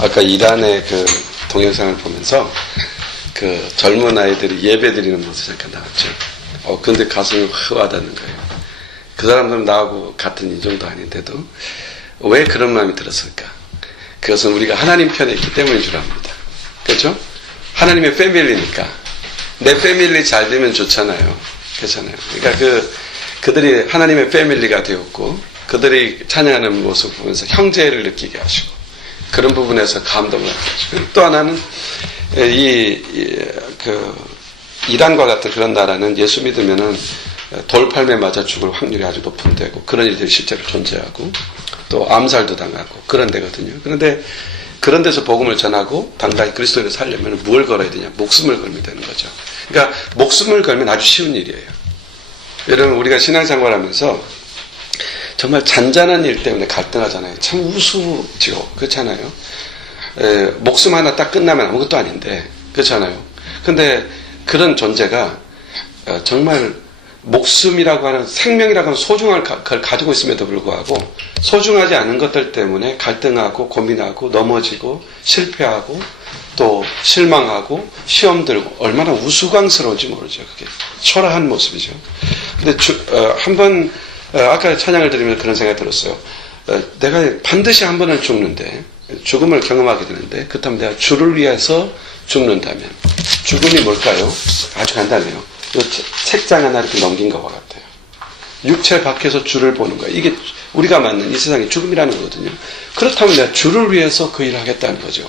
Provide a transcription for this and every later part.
아까 이란의 그 동영상을 보면서 그 젊은 아이들이 예배 드리는 모습이 잠깐 나왔죠. 근데 가슴이 확 와닿는 거예요. 그 사람들은 나하고 같은 인종도 아닌데도 왜 그런 마음이 들었을까? 그것은 우리가 하나님 편에 있기 때문인 줄 압니다. 그렇죠? 하나님의 패밀리니까. 내 패밀리 잘 되면 좋잖아요. 그렇잖아요. 그러니까 그들이 하나님의 패밀리가 되었고, 그들이 찬양하는 모습을 보면서 형제를 느끼게 하시고, 그런 부분에서 감동을 하시고, 또 하나는, 이란과 같은 그런 나라는 예수 믿으면은 돌팔매 맞아 죽을 확률이 아주 높은 데고, 그런 일들이 실제로 존재하고, 또 암살도 당하고, 그런 데거든요. 그런데, 그런 데서 복음을 전하고 당당히 그리스도인을 살려면 무엇을 걸어야 되냐? 목숨을 걸면 되는 거죠. 그러니까 목숨을 걸면 아주 쉬운 일이에요. 여러분, 우리가 신앙생활하면서 정말 잔잔한 일 때문에 갈등하잖아요. 참 우스우지고 그렇잖아요. 목숨 하나 딱 끝나면 아무것도 아닌데 그렇잖아요. 근데 그런 존재가 정말 목숨이라고 하는, 생명이라고 하는 소중한 걸 가지고 있음에도 불구하고 소중하지 않은 것들 때문에 갈등하고 고민하고 넘어지고 실패하고 또 실망하고 시험 들고 얼마나 우스꽝스러운지 모르죠. 그게 초라한 모습이죠. 근데 한번 아까 찬양을 들으면 그런 생각이 들었어요. 내가 반드시 한 번은 죽는데, 죽음을 경험하게 되는데, 그렇다면 내가 주를 위해서 죽는다면 죽음이 뭘까요? 아주 간단해요. 이 책장 하나 이렇게 넘긴 것과 같아요. 육체 밖에서 주를 보는 거예요. 이게 우리가 맞는 이 세상의 죽음이라는 거거든요. 그렇다면 내가 주를 위해서 그 일을 하겠다는 거죠.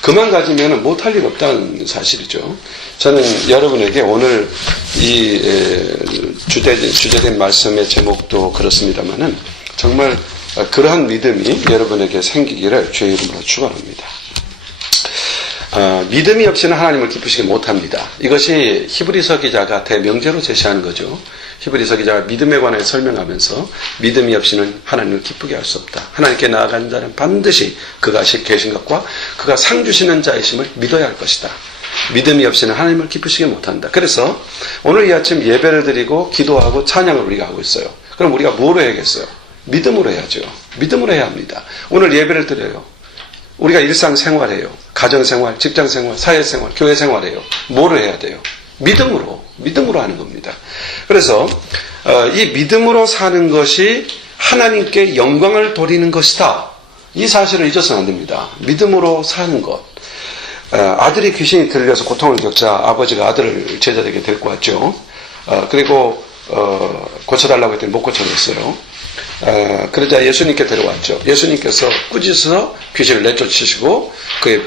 그만 가지면 못할 일 없다는 사실이죠. 저는 여러분에게 오늘 이 주제된 말씀의 제목도 그렇습니다만은 정말 그러한 믿음이 여러분에게 생기기를 주의 이름으로 축원합니다. 믿음이 없이는 하나님을 기쁘시게 못합니다. 이것이 히브리서 기자가 대명제로 제시하는 거죠. 히브리서 기자가 믿음에 관해 설명하면서 믿음이 없이는 하나님을 기쁘게 할 수 없다. 하나님께 나아가는 자는 반드시 그가 계신 것과 그가 상 주시는 자이심을 믿어야 할 것이다. 믿음이 없이는 하나님을 기쁘시게 못한다. 그래서 오늘 이 아침 예배를 드리고 기도하고 찬양을 우리가 하고 있어요. 그럼 우리가 뭐로 해야겠어요? 믿음으로 해야죠. 믿음으로 해야 합니다. 오늘 예배를 드려요. 우리가 일상생활해요. 가정생활, 직장생활, 사회생활, 교회생활해요. 뭐로 해야 돼요? 믿음으로 하는 겁니다. 그래서 이 믿음으로 사는 것이 하나님께 영광을 돌리는 것이다. 이 사실을 잊어서는 안 됩니다. 믿음으로 사는 것. 아들이 귀신이 들려서 고통을 겪자 아버지가 아들을 제자들에게 데리고 왔죠. 그리고 고쳐달라고 했더니 못 고쳐줬어요. 그러자 예수님께 데려왔죠. 예수님께서 꾸짖어서 귀신을 내쫓으시고 그의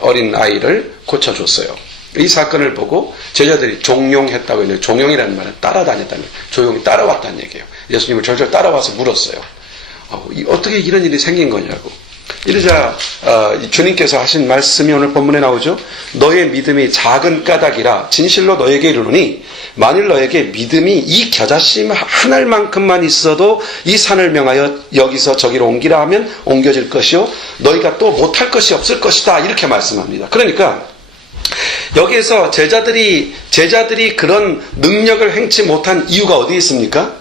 어린 아이를 고쳐줬어요. 이 사건을 보고 제자들이 종용했다고 했는데, 종용이라는 말은 따라다녔다는, 조용히 따라왔다는 얘기예요. 예수님을 절절 따라와서 물었어요. 어떻게 이런 일이 생긴 거냐고. 이러자 주님께서 하신 말씀이 오늘 본문에 나오죠. 너의 믿음이 작은 까닭이라 진실로 너에게 이르노니 만일 너에게 믿음이 이 겨자씨 하나만큼만 있어도 이 산을 명하여 여기서 저기로 옮기라 하면 옮겨질 것이요 너희가 또 못할 것이 없을 것이다. 이렇게 말씀합니다. 그러니까 여기에서 제자들이 그런 능력을 행치 못한 이유가 어디에 있습니까?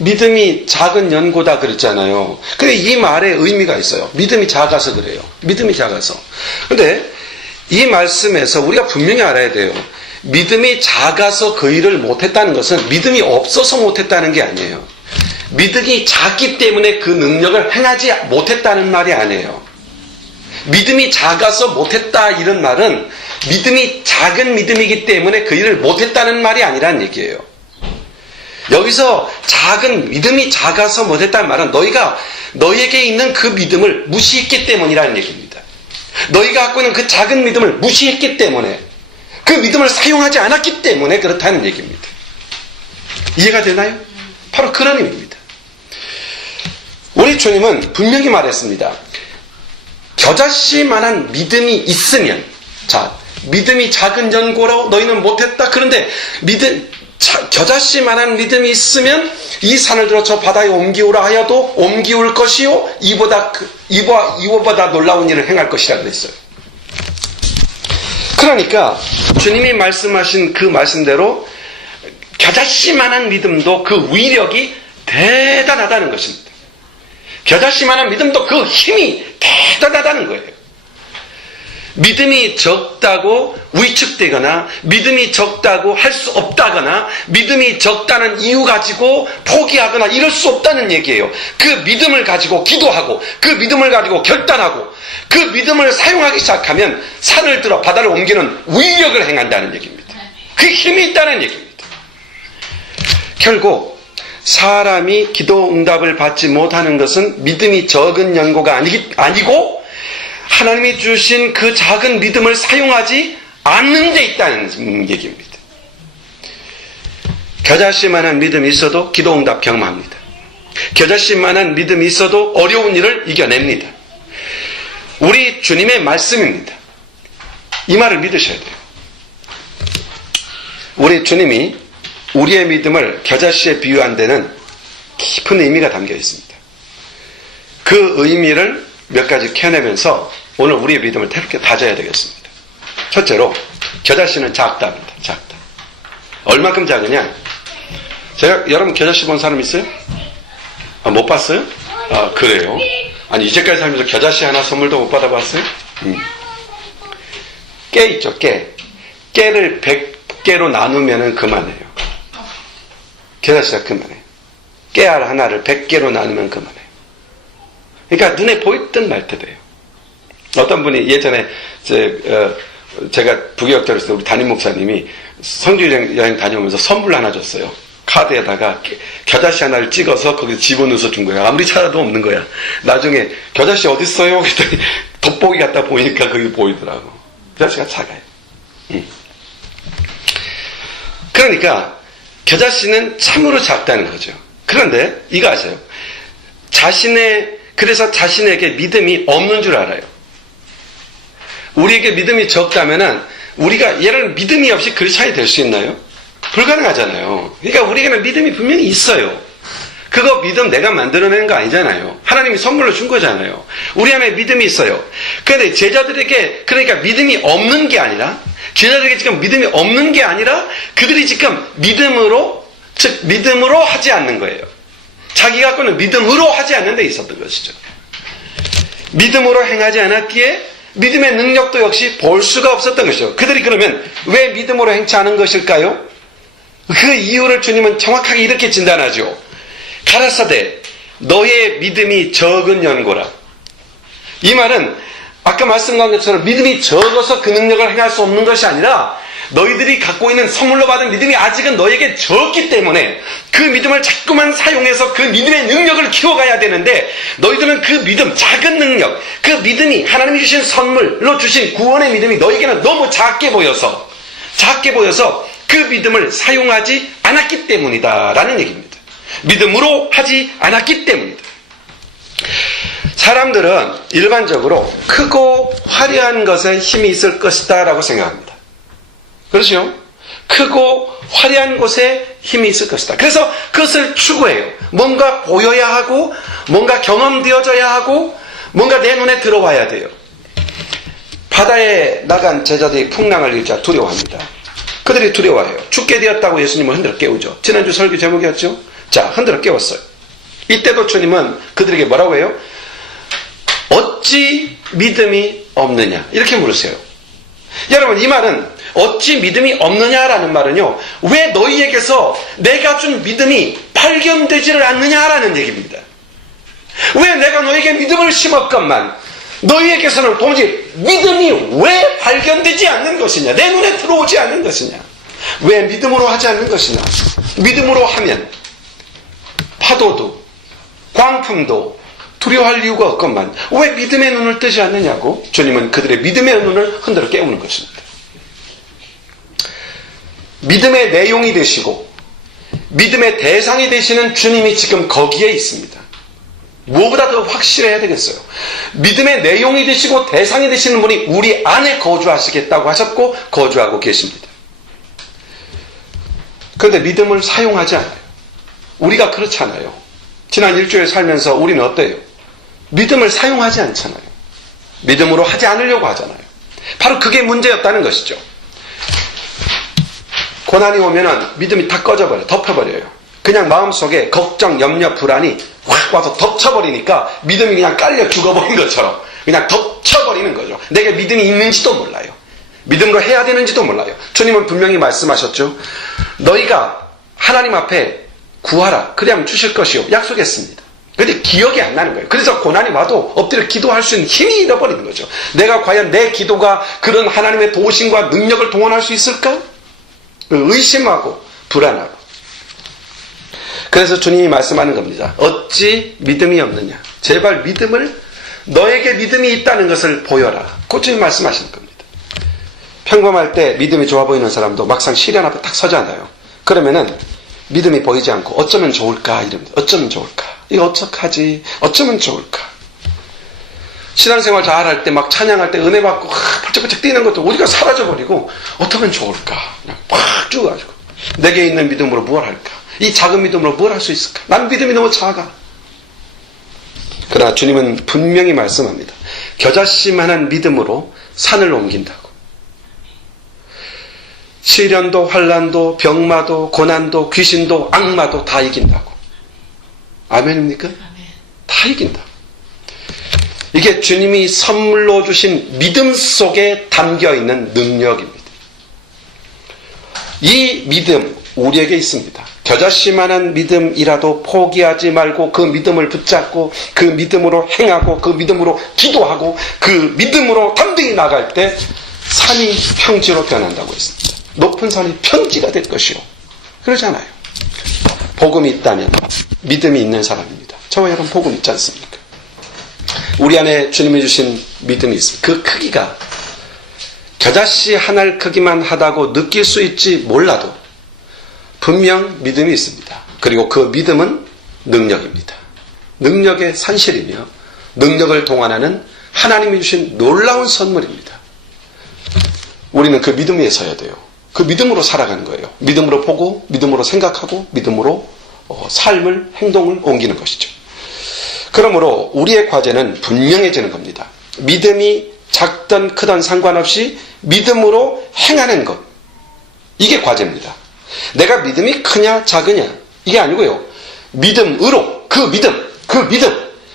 믿음이 작은 연고다 그랬잖아요. 근데 이 말에 의미가 있어요. 믿음이 작아서 그래요. 믿음이 작아서. 근데 이 말씀에서 우리가 분명히 알아야 돼요. 믿음이 작아서 그 일을 못했다는 것은 믿음이 없어서 못했다는 게 아니에요. 믿음이 작기 때문에 그 능력을 행하지 못했다는 말이 아니에요. 믿음이 작아서 못했다 이런 말은 믿음이 작은 믿음이기 때문에 그 일을 못했다는 말이 아니라는 얘기예요. 여기서 믿음이 작아서 못했다는 말은 너희에게 있는 그 믿음을 무시했기 때문이라는 얘기입니다. 너희가 갖고 있는 그 작은 믿음을 무시했기 때문에, 그 믿음을 사용하지 않았기 때문에 그렇다는 얘기입니다. 이해가 되나요? 바로 그런 의미입니다. 우리 주님은 분명히 말했습니다. 겨자씨만한 믿음이 있으면, 믿음이 작은 연고로 너희는 못했다. 그런데 겨자씨만한 믿음이 있으면 이 산을 들어 저 바다에 옮기우라 하여도 옮기울 것이요 이보다 놀라운 일을 행할 것이라 그랬어요. 그러니까 주님이 말씀하신 그 말씀대로 겨자씨만한 믿음도 그 위력이 대단하다는 것입니다. 겨자씨만한 믿음도 그 힘이 대단하다는 거예요. 믿음이 적다고 위축되거나 믿음이 적다고 할 수 없다거나 믿음이 적다는 이유 가지고 포기하거나 이럴 수 없다는 얘기예요. 그 믿음을 가지고 기도하고 그 믿음을 가지고 결단하고 그 믿음을 사용하기 시작하면 산을 들어 바다를 옮기는 위력을 행한다는 얘기입니다. 그 힘이 있다는 얘기입니다. 결국 사람이 기도 응답을 받지 못하는 것은 믿음이 적은 연고가 아니고 하나님이 주신 그 작은 믿음을 사용하지 않는 데 있다는 얘기입니다. 겨자씨만한 믿음이 있어도 기도 응답 경험합니다. 겨자씨만한 믿음이 있어도 어려운 일을 이겨냅니다. 우리 주님의 말씀입니다. 이 말을 믿으셔야 돼요. 우리 주님이 우리의 믿음을 겨자씨에 비유한 데는 깊은 의미가 담겨 있습니다. 그 의미를 몇 가지 캐내면서 오늘 우리의 믿음을 새롭게 다져야 되겠습니다. 첫째로 겨자씨는 작다입니다. 작다. 얼마큼 작으냐? 여러분 겨자씨 본 사람 있어요? 못 봤어요? 그래요? 아니 이제까지 살면서 겨자씨 하나 선물도 못 받아봤어요? 깨 있죠, 깨. 깨를 100개로 나누면 그만해요. 겨자씨가 그만해요. 깨알 하나를 100개로 나누면 그만해요. 그러니까 눈에 보이든 말 듯해요. 어떤 분이 예전에 제가 부교역대로 있을 때 우리 담임 목사님이 성주 여행 다녀오면서 선물 하나 줬어요. 카드에다가 겨자씨 하나를 찍어서 거기서 집어넣어서 준 거야. 아무리 찾아도 없는 거야. 나중에 겨자씨 어디 있어요? 그랬더니 돋보기 갖다 보니까 거기 보이더라고. 겨자씨가 작아요. 그러니까 겨자씨는 참으로 작다는 거죠. 그런데 이거 아세요? 그래서 자신에게 믿음이 없는 줄 알아요. 우리에게 믿음이 적다면은 우리가 얘를 믿음이 없이 크리스찬이 될 수 있나요? 불가능하잖아요. 그러니까 우리에게는 믿음이 분명히 있어요. 그거 믿음 내가 만들어낸 거 아니잖아요. 하나님이 선물로 준 거잖아요. 우리 안에 믿음이 있어요. 그런데 제자들에게 그러니까 믿음이 없는 게 아니라 제자들에게 지금 믿음이 없는 게 아니라 그들이 지금 믿음으로 하지 않는 거예요. 자기가 갖고는 믿음으로 하지 않는 데 있었던 것이죠. 믿음으로 행하지 않았기에 믿음의 능력도 역시 볼 수가 없었던 것이죠. 그들이 그러면 왜 믿음으로 행치 않은 것일까요? 그 이유를 주님은 정확하게 이렇게 진단하죠. 가라사대 너의 믿음이 적은 연고라. 이 말은 아까 말씀드린 것처럼 믿음이 적어서 그 능력을 행할 수 없는 것이 아니라 너희들이 갖고 있는 선물로 받은 믿음이 아직은 너에게 적기 때문에 그 믿음을 자꾸만 사용해서 그 믿음의 능력을 키워가야 되는데 너희들은 그 믿음, 작은 능력, 그 믿음이 하나님이 주신 선물로 주신 구원의 믿음이 너에게는 너무 작게 보여서 그 믿음을 사용하지 않았기 때문이다라는 얘기입니다. 믿음으로 하지 않았기 때문이다. 사람들은 일반적으로 크고 화려한 것에 힘이 있을 것이다 라고 생각합니다. 그렇죠? 크고 화려한 곳에 힘이 있을 것이다. 그래서 그것을 추구해요. 뭔가 보여야 하고 뭔가 경험되어져야 하고 뭔가 내 눈에 들어와야 돼요. 바다에 나간 제자들이 풍랑을 일자 두려워합니다. 그들이 두려워해요. 죽게 되었다고 예수님은 흔들어 깨우죠. 지난주 설교 제목이었죠? 자, 흔들어 깨웠어요. 이때도 주님은 그들에게 뭐라고 해요? 어찌 믿음이 없느냐? 이렇게 물으세요. 여러분, 이 말은 어찌 믿음이 없느냐라는 말은요, 왜 너희에게서 내가 준 믿음이 발견되지를 않느냐라는 얘기입니다. 왜 내가 너에게 믿음을 심었건만 너희에게서는 도무지 믿음이 왜 발견되지 않는 것이냐, 내 눈에 들어오지 않는 것이냐, 왜 믿음으로 하지 않는 것이냐. 믿음으로 하면 파도도 광풍도 두려워할 이유가 없건만 왜 믿음의 눈을 뜨지 않느냐고 주님은 그들의 믿음의 눈을 흔들어 깨우는 것입니다. 믿음의 내용이 되시고 믿음의 대상이 되시는 주님이 지금 거기에 있습니다. 무엇보다 더 확실해야 되겠어요. 믿음의 내용이 되시고 대상이 되시는 분이 우리 안에 거주하시겠다고 하셨고 거주하고 계십니다. 그런데 믿음을 사용하지 않아요. 우리가 그렇잖아요. 지난 일주일 살면서 우리는 어때요? 믿음을 사용하지 않잖아요. 믿음으로 하지 않으려고 하잖아요. 바로 그게 문제였다는 것이죠. 고난이 오면은 믿음이 다 꺼져버려요. 덮여버려요. 그냥 마음속에 걱정, 염려, 불안이 확 와서 덮쳐버리니까 믿음이 그냥 깔려 죽어버린 것처럼 그냥 덮쳐버리는 거죠. 내게 믿음이 있는지도 몰라요. 믿음으로 해야 되는지도 몰라요. 주님은 분명히 말씀하셨죠. 너희가 하나님 앞에 구하라. 그냥 주실 것이요. 약속했습니다. 근데 기억이 안 나는 거예요. 그래서 고난이 와도 엎드려 기도할 수 있는 힘이 잃어버리는 거죠. 내가 과연 내 기도가 그런 하나님의 도우심과 능력을 동원할 수 있을까? 의심하고 불안하고. 그래서 주님이 말씀하는 겁니다. 어찌 믿음이 없느냐. 제발 너에게 믿음이 있다는 것을 보여라. 그 주님 말씀하시는 겁니다. 평범할 때 믿음이 좋아 보이는 사람도 막상 시련 앞에 딱 서잖아요. 그러면은 믿음이 보이지 않고 어쩌면 좋을까 이럽니다. 어쩌면 좋을까. 이거 어떡하지? 어쩌면 좋을까. 신앙생활 잘할 때 막 찬양할 때 은혜 받고 펄쩍펄쩍 뛰는 것도 우리가 사라져버리고 어쩌면 좋을까. 그냥 팍 죽어가지고 내게 있는 믿음으로 무엇 할까. 이 작은 믿음으로 뭘 할 수 있을까. 난 믿음이 너무 작아. 그러나 주님은 분명히 말씀합니다. 겨자씨만한 믿음으로 산을 옮긴다고. 시련도 환난도 병마도 고난도 귀신도 악마도 다 이긴다고. 아멘입니까? 아멘. 다 이긴다. 이게 주님이 선물로 주신 믿음 속에 담겨있는 능력입니다. 이 믿음 우리에게 있습니다. 겨자씨만한 믿음이라도 포기하지 말고 그 믿음을 붙잡고 그 믿음으로 행하고 그 믿음으로 기도하고 그 믿음으로 담대히 나갈 때 산이 평지로 변한다고 했습니다. 높은 산이 평지가 될 것이요. 그러잖아요. 복음이 있다면 믿음이 있는 사람입니다. 저와 여러분 복음 있지 않습니까? 우리 안에 주님이 주신 믿음이 있습니다. 그 크기가 겨자씨 하나의 크기만 하다고 느낄 수 있지 몰라도 분명 믿음이 있습니다. 그리고 그 믿음은 능력입니다. 능력의 산실이며 능력을 동원하는 하나님이 주신 놀라운 선물입니다. 우리는 그 믿음 위에 서야 돼요. 그 믿음으로 살아가는 거예요. 믿음으로 보고 믿음으로 생각하고 믿음으로 삶을 행동을 옮기는 것이죠. 그러므로 우리의 과제는 분명해지는 겁니다. 믿음이 작든 크든 상관없이 믿음으로 행하는 것. 이게 과제입니다. 내가 믿음이 크냐 작으냐 이게 아니고요. 믿음으로 그 믿음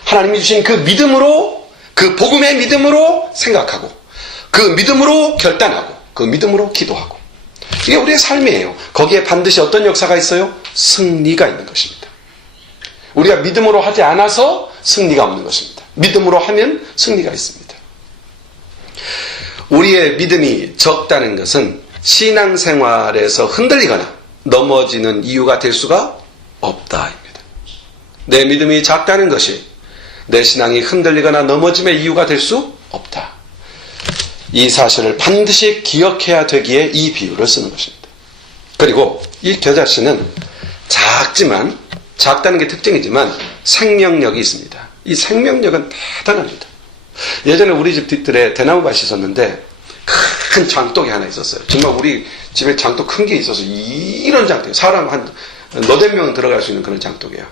하나님이 주신 그 믿음으로 그 복음의 믿음으로 생각하고 그 믿음으로 결단하고 그 믿음으로 기도하고 이게 우리의 삶이에요. 거기에 반드시 어떤 역사가 있어요? 승리가 있는 것입니다. 우리가 믿음으로 하지 않아서 승리가 없는 것입니다. 믿음으로 하면 승리가 있습니다. 우리의 믿음이 적다는 것은 신앙생활에서 흔들리거나 넘어지는 이유가 될 수가 없다입니다. 내 믿음이 작다는 것이 내 신앙이 흔들리거나 넘어짐의 이유가 될 수 없다. 이 사실을 반드시 기억해야 되기에 이 비유를 쓰는 것입니다. 그리고 이 겨자씨는 작다는 게 특징이지만 생명력이 있습니다. 이 생명력은 대단합니다. 예전에 우리 집 뒤뜰에 대나무밭이 있었는데 큰 장독이 하나 있었어요. 정말 우리 집에 장독 큰 게 있어서 이런 장독이에요. 사람 한 너댓 명 들어갈 수 있는 그런 장독이에요.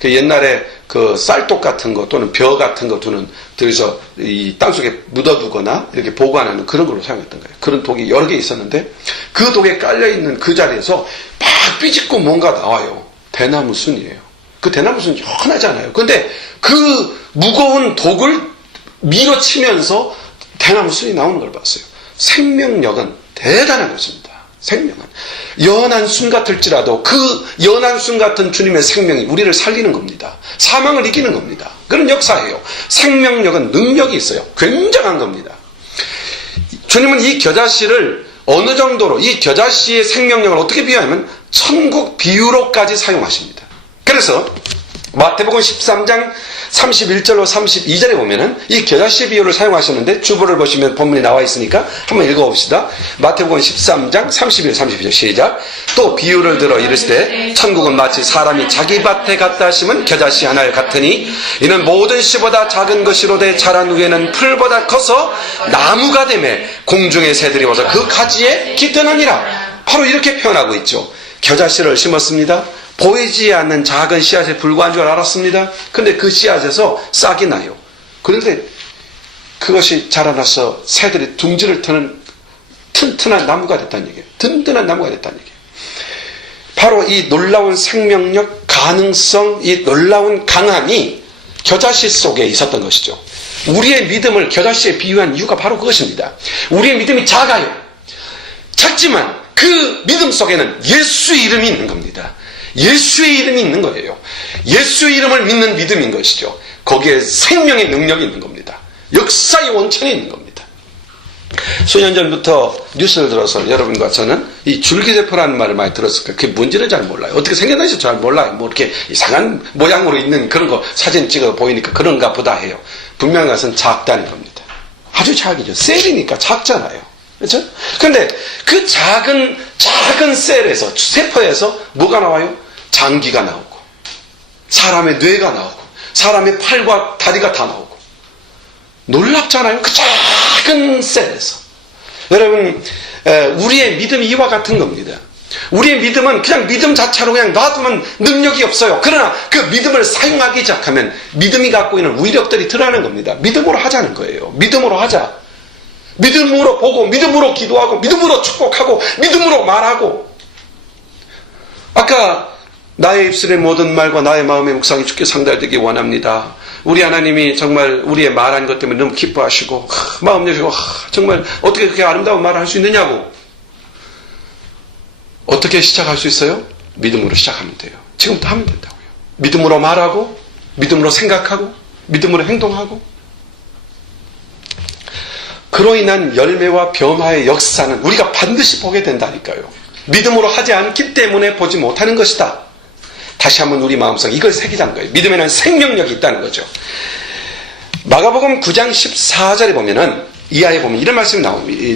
그 옛날에 그 쌀독 같은 거 또는 벼 같은 거 두는 들여서 이 땅속에 묻어두거나 이렇게 보관하는 그런 걸로 사용했던 거예요. 그런 독이 여러 개 있었는데 그 독에 깔려있는 그 자리에서 막 삐집고 뭔가 나와요. 대나무 순이에요. 그 대나무 순이 연하잖아요. 근데 그 무거운 독을 밀어치면서 대나무 순이 나오는 걸 봤어요. 생명력은 대단한 것입니다. 생명은 연한 순 같을지라도 그 연한 순 같은 주님의 생명이 우리를 살리는 겁니다. 사망을 이기는 겁니다. 그런 역사예요. 생명력은 능력이 있어요. 굉장한 겁니다. 주님은 이 겨자씨를 어느 정도로 이 겨자씨의 생명력을 어떻게 비유하면 천국 비유로까지 사용하십니다. 그래서 마태복음 13장 31절로 32절에 보면은 이 겨자씨 비유를 사용하셨는데 주보를 보시면 본문이 나와 있으니까 한번 읽어봅시다. 마태복음 13장 31, 32절 시작. 또 비유를 들어 이르시되 천국은 마치 사람이 자기 밭에 갖다 심은 겨자씨 하나 같으니 이는 모든 씨보다 작은 것이로되 자란 후에는 풀보다 커서 나무가 되매 공중의 새들이 와서 그 가지에 깃드느니라. 바로 이렇게 표현하고 있죠. 겨자씨를 심었습니다. 보이지 않는 작은 씨앗에 불과한 줄 알았습니다. 그런데 그 씨앗에서 싹이 나요. 그런데 그것이 자라나서 새들이 둥지를 트는 튼튼한 나무가 됐다는 얘기예요. 든든한 나무가 됐다는 얘기예요. 바로 이 놀라운 생명력, 가능성, 이 놀라운 강함이 겨자씨 속에 있었던 것이죠. 우리의 믿음을 겨자씨에 비유한 이유가 바로 그것입니다. 우리의 믿음이 작아요. 작지만 그 믿음 속에는 예수의 이름이 있는 겁니다. 예수의 이름이 있는 거예요. 예수의 이름을 믿는 믿음인 것이죠. 거기에 생명의 능력이 있는 겁니다. 역사의 원천이 있는 겁니다. 수년 전부터 뉴스를 들어서 여러분과 저는 이 줄기세포라는 말을 많이 들었을 거예요. 그게 뭔지는 잘 몰라요. 어떻게 생겼는지 잘 몰라요. 뭐 이렇게 이상한 모양으로 있는 그런 거 사진 찍어 보이니까 그런가 보다 해요. 분명한 것은 작다는 겁니다. 아주 작이죠. 셀이니까 작잖아요. 그렇죠? 근데 그 작은 셀에서, 세포에서 뭐가 나와요? 장기가 나오고, 사람의 뇌가 나오고, 사람의 팔과 다리가 다 나오고. 놀랍잖아요. 그 작은 셀에서. 여러분, 우리의 믿음이 이와 같은 겁니다. 우리의 믿음은 그냥 믿음 자체로 그냥 놔두면 능력이 없어요. 그러나 그 믿음을 사용하기 시작하면 믿음이 갖고 있는 위력들이 드러나는 겁니다. 믿음으로 하자는 거예요. 믿음으로 하자. 믿음으로 보고, 믿음으로 기도하고, 믿음으로 축복하고, 믿음으로 말하고. 아까 나의 입술의 모든 말과 나의 마음의 묵상이 주께 상달되기 원합니다. 우리 하나님이 정말 우리의 말한 것 때문에 너무 기뻐하시고 마음 여시고 정말 어떻게 그렇게 아름다운 말을 할 수 있느냐고. 어떻게 시작할 수 있어요? 믿음으로 시작하면 돼요. 지금부터 하면 된다고요. 믿음으로 말하고, 믿음으로 생각하고, 믿음으로 행동하고. 그로 인한 열매와 변화의 역사는 우리가 반드시 보게 된다니까요. 믿음으로 하지 않기 때문에 보지 못하는 것이다. 다시 한번 우리 마음속에 이걸 새기자는 거예요. 믿음에는 생명력이 있다는 거죠. 마가복음 9장 14절에 보면은 이하에 보면 이런 말씀이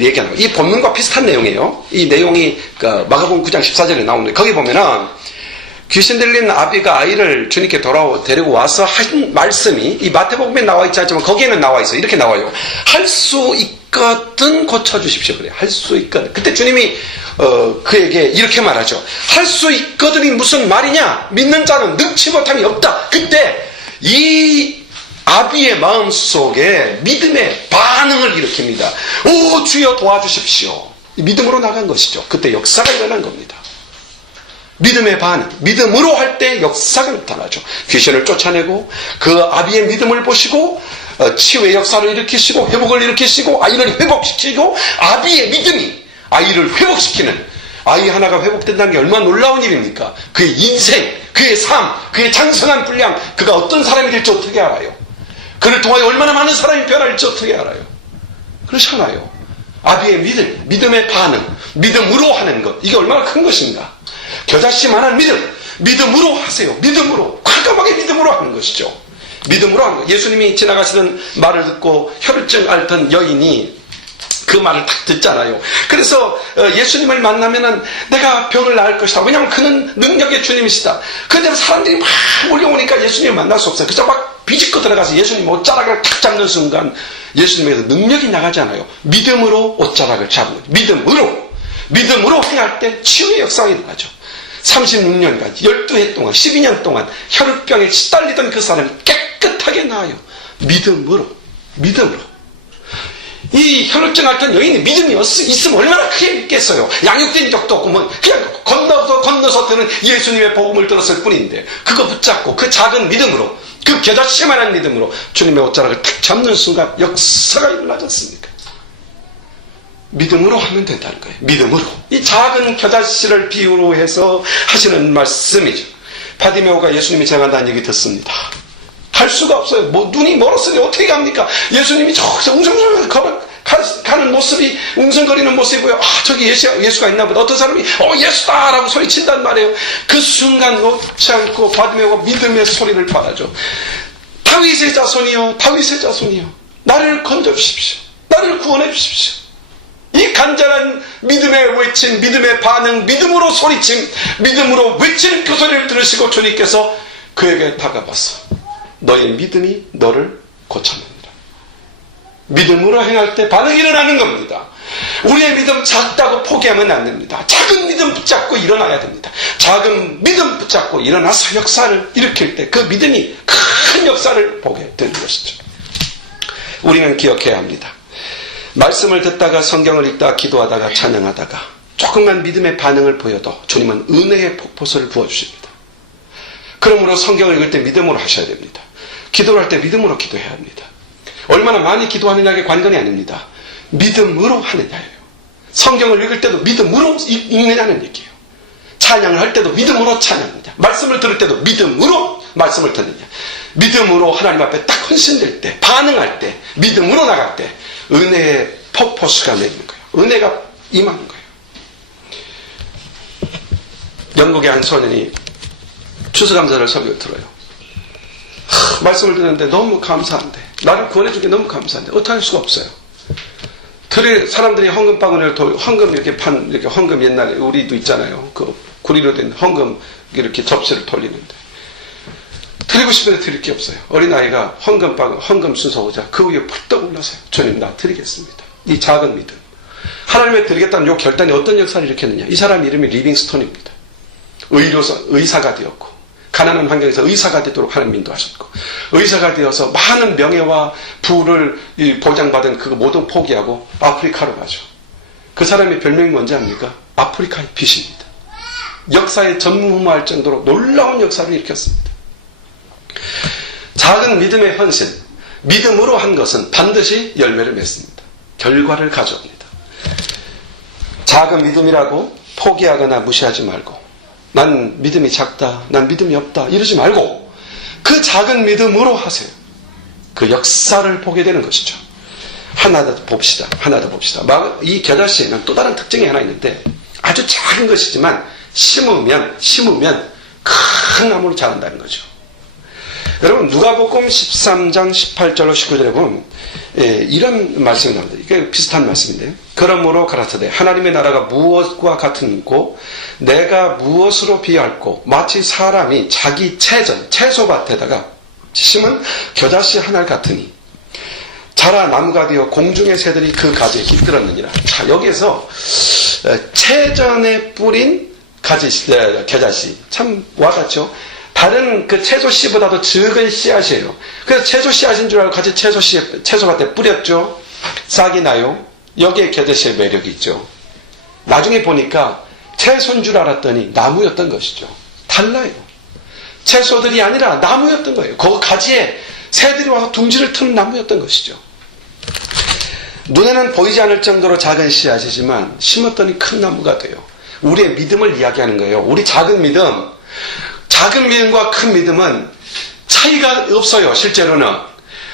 얘기가 나와요. 이 본문과 비슷한 내용이에요. 이 내용이 마가복음 9장 14절에 나오는데 거기 보면은 귀신 들린 아비가 아이를 주님께 데리고 와서 한 말씀이 이 마태복음에 나와 있지 않지만 거기에는 나와 있어요. 이렇게 나와요. 할 수 있거든 고쳐주십시오. 그래요. 할 수 있거든. 그때 주님이 그에게 이렇게 말하죠. 할 수 있거든이 무슨 말이냐? 믿는 자는 능치 못함이 없다. 그때 이 아비의 마음속에 믿음의 반응을 일으킵니다. 오 주여 도와주십시오. 믿음으로 나간 것이죠. 그때 역사가 일어난 겁니다. 믿음의 반응, 믿음으로 할 때 역사가 나타나죠. 귀신을 쫓아내고 그 아비의 믿음을 보시고 치유의 역사를 일으키시고 회복을 일으키시고 아이를 회복시키고 아비의 믿음이 아이를 회복시키는, 아이 하나가 회복된다는 게 얼마나 놀라운 일입니까? 그의 인생, 그의 삶, 그의 장성한 분량, 그가 어떤 사람이 될지 어떻게 알아요? 그를 통하여 얼마나 많은 사람이 변할지 어떻게 알아요? 그렇잖아요. 아비의 믿음, 믿음의 반응, 믿음으로 하는 것, 이게 얼마나 큰 것인가? 겨자씨만한 믿음, 믿음으로 하세요. 믿음으로, 과감하게 믿음으로 하는 것이죠. 믿음으로 하는 것. 예수님이 지나가시던 말을 듣고 혈증 앓던 여인이 그 말을 딱 듣잖아요. 그래서 예수님을 만나면은 내가 병을 나을 것이다. 왜냐하면 그는 능력의 주님이시다. 그런데 사람들이 막 몰려오니까 예수님을 만날 수 없어요. 그래서 막 비집고 들어가서 예수님 옷자락을 탁 잡는 순간 예수님에게서 능력이 나가잖아요. 믿음으로 옷자락을 잡는 거예요. 믿음으로 행할 때 치유의 역사가 일어나죠. 36년간 12해 동안 12년 동안 혈병에 시달리던 그 사람이 깨끗하게 나아요. 믿음으로. 이 혈증 앓던 여인이 믿음이 있으면 얼마나 크게 믿겠어요. 양육된 적도 없고 뭐 그냥 건너서 드는 예수님의 복음을 들었을 뿐인데 그거 붙잡고 그 작은 믿음으로, 그 겨자씨만한 믿음으로 주님의 옷자락을 탁 잡는 순간 역사가 일어나지 않습니까? 믿음으로 하면 된다는 거예요. 믿음으로. 이 작은 겨자씨를 비유로 해서 하시는 말씀이죠. 바디메오가 예수님이 지나간다는 얘기 듣습니다. 갈 수가 없어요. 눈이 멀었으니 어떻게 갑니까? 예수님이 저기서 웅성웅성 가는 모습이, 웅성거리는 모습이 보여. 저기 예수가 있나 보다. 어떤 사람이 예수다! 라고 소리친단 말이에요. 그 순간 놓지 않고 바디메오가 믿음의 소리를 받아줘. 다윗의 자손이여, 나를 건져주십시오. 나를 구원해 주십시오. 이 간절한 믿음의 외침, 믿음의 반응, 믿음으로 소리침, 믿음으로 외치는 그 소리를 들으시고 주님께서 그에게 다가와서 너의 믿음이 너를 고쳤느니라. 믿음으로 행할 때 반응이 일어나는 겁니다. 우리의 믿음 작다고 포기하면 안 됩니다. 작은 믿음 붙잡고 일어나야 됩니다. 작은 믿음 붙잡고 일어나서 역사를 일으킬 때 그 믿음이 큰 역사를 보게 되는 것이죠. 우리는 기억해야 합니다. 말씀을 듣다가 성경을 읽다가 기도하다가 찬양하다가 조금만 믿음의 반응을 보여도 주님은 은혜의 폭포수를 부어주십니다. 그러므로 성경을 읽을 때 믿음으로 하셔야 됩니다. 기도를 할 때 믿음으로 기도해야 합니다. 얼마나 많이 기도하느냐에 관건이 아닙니다. 믿음으로 하느냐예요. 성경을 읽을 때도 믿음으로 읽느냐는 얘기예요. 찬양을 할 때도 믿음으로 찬양하느냐, 말씀을 들을 때도 믿음으로 말씀을 듣느냐, 믿음으로 하나님 앞에 딱 헌신될 때, 반응할 때, 믿음으로 나갈 때 은혜의 폭포수가 내리는 거예요. 은혜가 임하는 거예요. 영국의 한 소년이 추수감사를 설교를 들어요. 말씀을 듣는데 너무 감사한데, 나를 구원해준 게 너무 감사한데 어떻게 할 수가 없어요. 사람들이 헌금 바구니를 헌금 이렇게 헌금 옛날에 우리도 있잖아요. 그 구리로 된 헌금 이렇게 접시를 돌리는데 드리고 싶은데 드릴 게 없어요. 어린아이가 헌금 순서 오자 그 위에 펄떡 올라서요. 주님, 나 드리겠습니다. 이 작은 믿음. 하나님의 드리겠다는 이 결단이 어떤 역사를 일으켰느냐. 이 사람 이름이 리빙스톤입니다. 의사가 되었고, 가난한 환경에서 의사가 되도록 하나님 인도하셨고, 의사가 되어서 많은 명예와 부를 보장받은 그 모든 포기하고 아프리카로 가죠. 그 사람의 별명이 뭔지 압니까? 아프리카의 빛입니다. 역사에 전무후무할 정도로 놀라운 역사를 일으켰습니다. 작은 믿음의 헌신, 믿음으로 한 것은 반드시 열매를 맺습니다. 결과를 가져옵니다. 작은 믿음이라고 포기하거나 무시하지 말고, 난 믿음이 작다, 난 믿음이 없다 이러지 말고 그 작은 믿음으로 하세요. 그 역사를 보게 되는 것이죠. 하나 더 봅시다. 이 겨자씨에는 또 다른 특징이 하나 있는데, 아주 작은 것이지만 심으면 큰 나무로 자란다는 거죠. 여러분, 누가복음 13장 18절로 19절에 보면 이런 말씀이 나옵니다. 이게 비슷한 말씀인데, 그러므로 가라사대 하나님의 나라가 무엇과 같은고 내가 무엇으로 비할꼬, 마치 사람이 자기 채소밭에다가 심은 겨자씨 하나 같으니 자라 나무가 되어 공중의 새들이 그 가지에 깃들었느니라. 자, 여기에서 채전에 뿌린 겨자씨, 참 와닿죠. 다른 그 채소 씨보다도 적은 씨앗이에요. 그래서 채소 씨앗인 줄 알고 같이 채소밭에 뿌렸죠. 싹이 나요. 여기에 겨자씨의 매력이 있죠. 나중에 보니까 채소인 줄 알았더니 나무였던 것이죠. 달라요. 채소들이 아니라 나무였던 거예요. 그 가지에 새들이 와서 둥지를 트는 나무였던 것이죠. 눈에는 보이지 않을 정도로 작은 씨앗이지만 심었더니 큰 나무가 돼요. 우리의 믿음을 이야기하는 거예요. 우리 작은 믿음과 큰 믿음은 차이가 없어요. 실제로는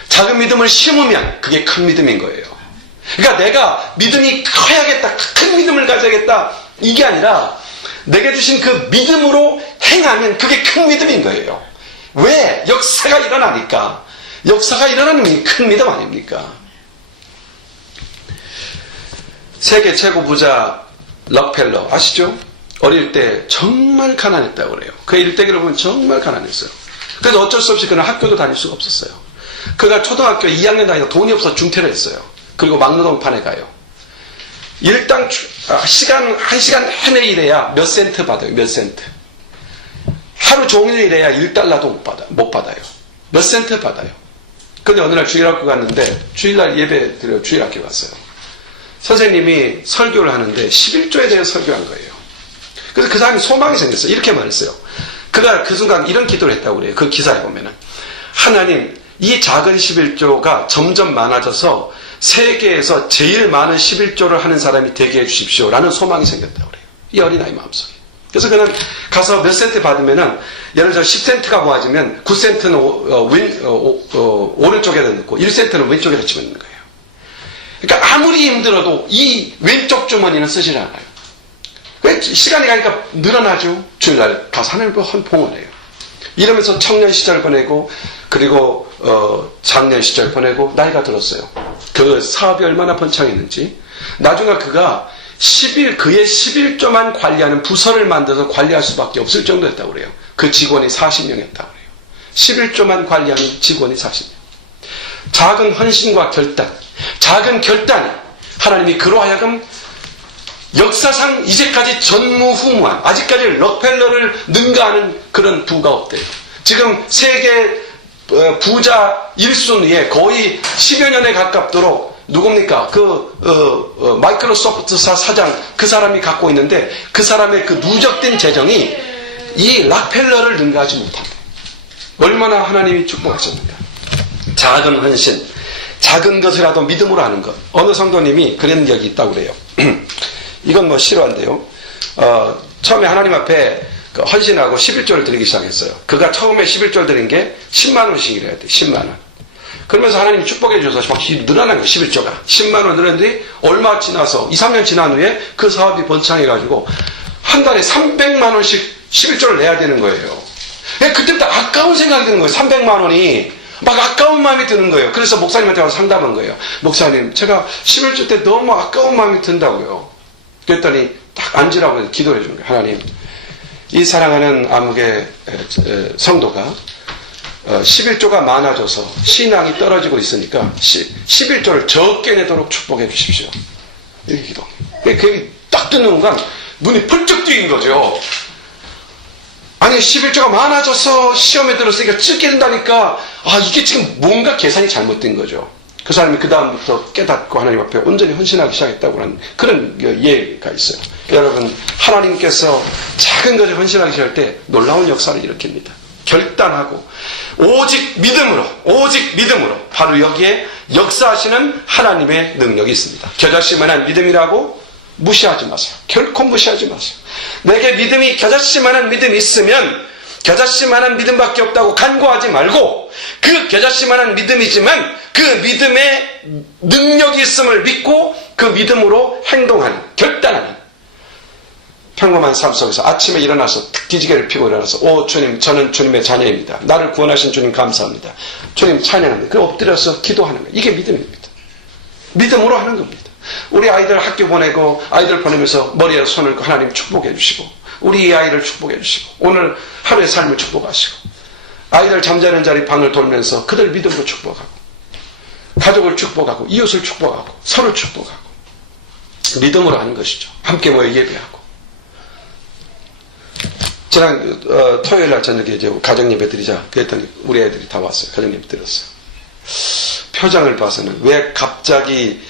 작은 믿음을 심으면 그게 큰 믿음인 거예요. 그러니까 내가 믿음이 커야겠다, 큰 믿음을 가져야겠다, 이게 아니라 내게 주신 그 믿음으로 행하면 그게 큰 믿음인 거예요. 왜? 역사가 일어나니까. 역사가 일어나는 게 큰 믿음 아닙니까? 세계 최고 부자 럭펠러 아시죠? 어릴 때 정말 가난했다고 그래요. 그 일대기를 보면 정말 가난했어요. 그래서 어쩔 수 없이 그는 학교도 다닐 수가 없었어요. 그가 초등학교 2학년 다니다 돈이 없어서 중퇴를 했어요. 그리고 막노동판에 가요. 일당 한 시간 내내 일해야 몇 센트 받아요. 몇 센트. 하루 종일 일해야 1달러도 못 받아요. 몇 센트 받아요. 근데 어느 날 주일학교 갔는데, 주일날 예배 드려 주일학교 갔어요. 선생님이 설교를 하는데 11조에 대해 설교한 거예요. 그래서 그 사람이 소망이 생겼어요. 이렇게 말했어요. 그가 그 순간 이런 기도를 했다고 그래요. 그 기사에 보면은, 하나님, 이 작은 11조가 점점 많아져서 세계에서 제일 많은 11조를 하는 사람이 되게 해주십시오 라는 소망이 생겼다고 그래요. 이 어린아이 마음속에. 그래서 그는 가서 몇 센트 받으면은, 예를 들어 10센트가 모아지면 9센트는 오른쪽에다 넣고 1센트는 왼쪽에다 집어넣는 거예요. 그러니까 아무리 힘들어도 이 왼쪽 주머니는 쓰질 않아요. 시간이 가니까 늘어나죠. 주일날 가서 하나님을 헌봉헌해요. 이러면서 청년 시절 보내고, 그리고 장년 시절 보내고, 나이가 들었어요. 그 사업이 얼마나 번창했는지. 나중에 그가 그의 11조만 관리하는 부서를 만들어서 관리할 수밖에 없을 정도였다고 그래요. 그 직원이 40명이었다고 그래요. 11조만 관리하는 직원이 40명. 작은 헌신과 작은 결단이 하나님이 그로 하여금 역사상 이제까지 전무후무한, 아직까지 럭펠러를 능가하는 그런 부가 없대요. 지금 세계 부자 1순위에 거의 10여 년에 가깝도록 누굽니까? 마이크로소프트사 사장 그 사람이 갖고 있는데 그 사람의 그 누적된 재정이 이 락펠러를 능가하지 못한다. 얼마나 하나님이 축복하셨는가. 작은 헌신, 작은 것이라도 믿음으로 하는 것. 어느 성도님이 그런 적이 있다고 그래요. 이건 뭐 실화인데요. 처음에 하나님 앞에 헌신하고 11조를 드리기 시작했어요. 그가 처음에 11조를 드린 게 10만 원씩이래야 돼. 10만 원. 그러면서 하나님이 축복해 주셔서 막 늘어난 거예요. 11조가. 10만 원 늘었는데 얼마 지나서 2, 3년 지난 후에 그 사업이 번창해가지고 한 달에 300만 원씩 11조를 내야 되는 거예요. 그때부터 아까운 생각이 드는 거예요. 300만 원이. 막 아까운 마음이 드는 거예요. 그래서 목사님한테 와서 상담한 거예요. 목사님, 제가 11조 때 너무 아까운 마음이 든다고요. 그랬더니 딱 앉으라고 기도를 해준 거예요. 하나님, 이 사랑하는 암흑의 성도가 11조가 많아져서 신앙이 떨어지고 있으니까 11조를 적게 내도록 축복해 주십시오. 이렇게 기도. 그게 딱 듣는 순간 눈이 펄쩍 뜨인 거죠. 아니 11조가 많아져서 시험에 들었으니까 찍게 된다니까 이게 지금 뭔가 계산이 잘못된 거죠. 그 사람이 그 다음부터 깨닫고 하나님 앞에 온전히 헌신하기 시작했다고 하는 그런 이해가 있어요. 여러분, 하나님께서 작은 것에 헌신하기 시작할 때 놀라운 역사를 일으킵니다. 결단하고 오직 믿음으로 바로 여기에 역사하시는 하나님의 능력이 있습니다. 겨자씨만한 믿음이라고 무시하지 마세요. 결코 무시하지 마세요. 내게 믿음이 겨자씨만한 믿음이 있으면 겨자씨만한 믿음밖에 없다고 간구하지 말고 그 겨자씨만한 믿음이지만 그 믿음에 능력이 있음을 믿고 그 믿음으로 행동하는, 결단하는 평범한 삶 속에서 아침에 일어나서 기지개를 피고 일어나서 주님, 저는 주님의 자녀입니다. 나를 구원하신 주님 감사합니다. 주님 찬양합니다. 그럼 엎드려서 기도하는 거예요. 이게 믿음입니다. 믿음으로 하는 겁니다. 우리 아이들 학교 보내고 아이들 보내면서 머리에 손을 얹고 하나님 축복해 주시고 우리 아이를 축복해 주시고 오늘 하루의 삶을 축복하시고 아이들 잠자는 자리 방을 돌면서 그들 믿음으로 축복하고 가족을 축복하고 이웃을 축복하고 서로 축복하고 믿음으로 하는 것이죠. 함께 모여 예배하고 지난 토요일날 저녁에 이제 가정예배 드리자 그랬더니 우리 애들이 다 왔어요. 가정예배 드렸어요. 표정을 봐서는 왜 갑자기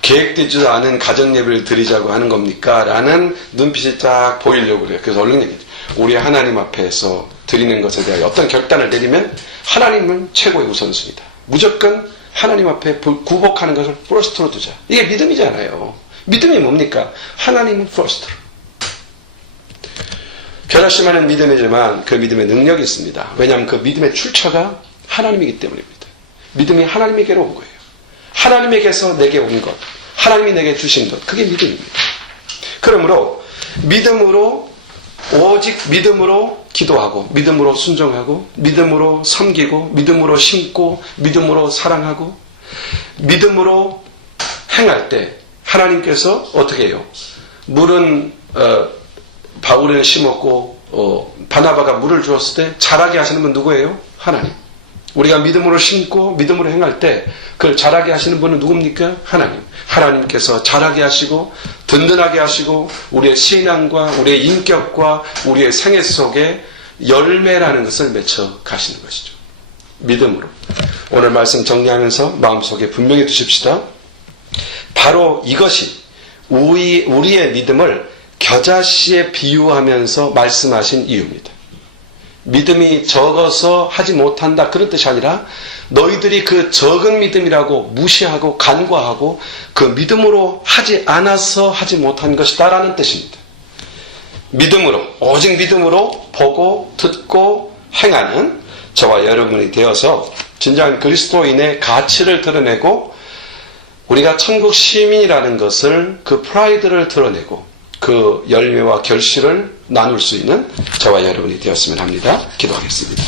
계획되지도 않은 가정예배를 드리자고 하는 겁니까? 라는 눈빛이 딱 보이려고 그래요. 그래서 얼른 얘기해요. 우리 하나님 앞에서 드리는 것에 대하여 어떤 결단을 내리면 하나님은 최고의 우선순위다. 무조건 하나님 앞에 굴복하는 것을 퍼스트로 두자. 이게 믿음이잖아요. 믿음이 뭡니까? 하나님은 퍼스트로. 겨자씨만은 믿음이지만 그 믿음에 능력이 있습니다. 왜냐하면 그 믿음의 출처가 하나님이기 때문입니다. 믿음이 하나님에게로 온 거예요. 하나님에게서 내게 온 것, 하나님이 내게 주신 것, 그게 믿음입니다. 그러므로 믿음으로 오직 믿음으로 기도하고 믿음으로 순종하고 믿음으로 섬기고 믿음으로 심고 믿음으로 사랑하고 믿음으로 행할 때 하나님께서 어떻게 해요? 물은 바울은 심었고 바나바가 물을 주었을 때 자라게 하시는 분 누구예요? 하나님. 우리가 믿음으로 심고 믿음으로 행할 때 그걸 자라게 하시는 분은 누굽니까? 하나님. 하나님께서 자라게 하시고 든든하게 하시고 우리의 신앙과 우리의 인격과 우리의 생애 속에 열매라는 것을 맺혀 가시는 것이죠. 믿음으로. 오늘 말씀 정리하면서 마음속에 분명히 두십시다. 바로 이것이 우리의 믿음을 겨자씨에 비유하면서 말씀하신 이유입니다. 믿음이 적어서 하지 못한다 그런 뜻이 아니라 너희들이 그 적은 믿음이라고 무시하고 간과하고 그 믿음으로 하지 않아서 하지 못한 것이다 라는 뜻입니다. 믿음으로 오직 믿음으로 보고 듣고 행하는 저와 여러분이 되어서 진정한 그리스도인의 가치를 드러내고 우리가 천국 시민이라는 것을 그 프라이드를 드러내고 그 열매와 결실을 나눌 수 있는 저와 여러분이 되었으면 합니다. 기도하겠습니다.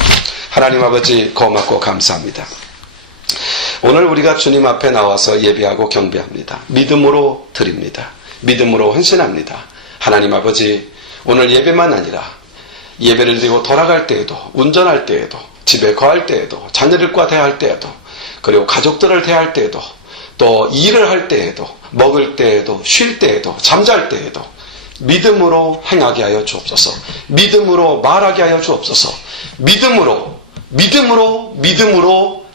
하나님 아버지 고맙고 감사합니다. 오늘 우리가 주님 앞에 나와서 예배하고 경배합니다. 믿음으로 드립니다. 믿음으로 헌신합니다. 하나님 아버지 오늘 예배만 아니라 예배를 드리고 돌아갈 때에도 운전할 때에도 집에 거할 때에도 자녀들과 대할 때에도 그리고 가족들을 대할 때에도 또 일을 할 때에도 먹을 때에도 쉴 때에도 잠잘 때에도 믿음으로 행하게 하여 주옵소서. 믿음으로 말하게 하여 주옵소서. 믿음으로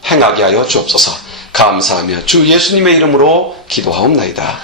행하게 하여 주옵소서. 감사하며 주 예수님의 이름으로 기도하옵나이다.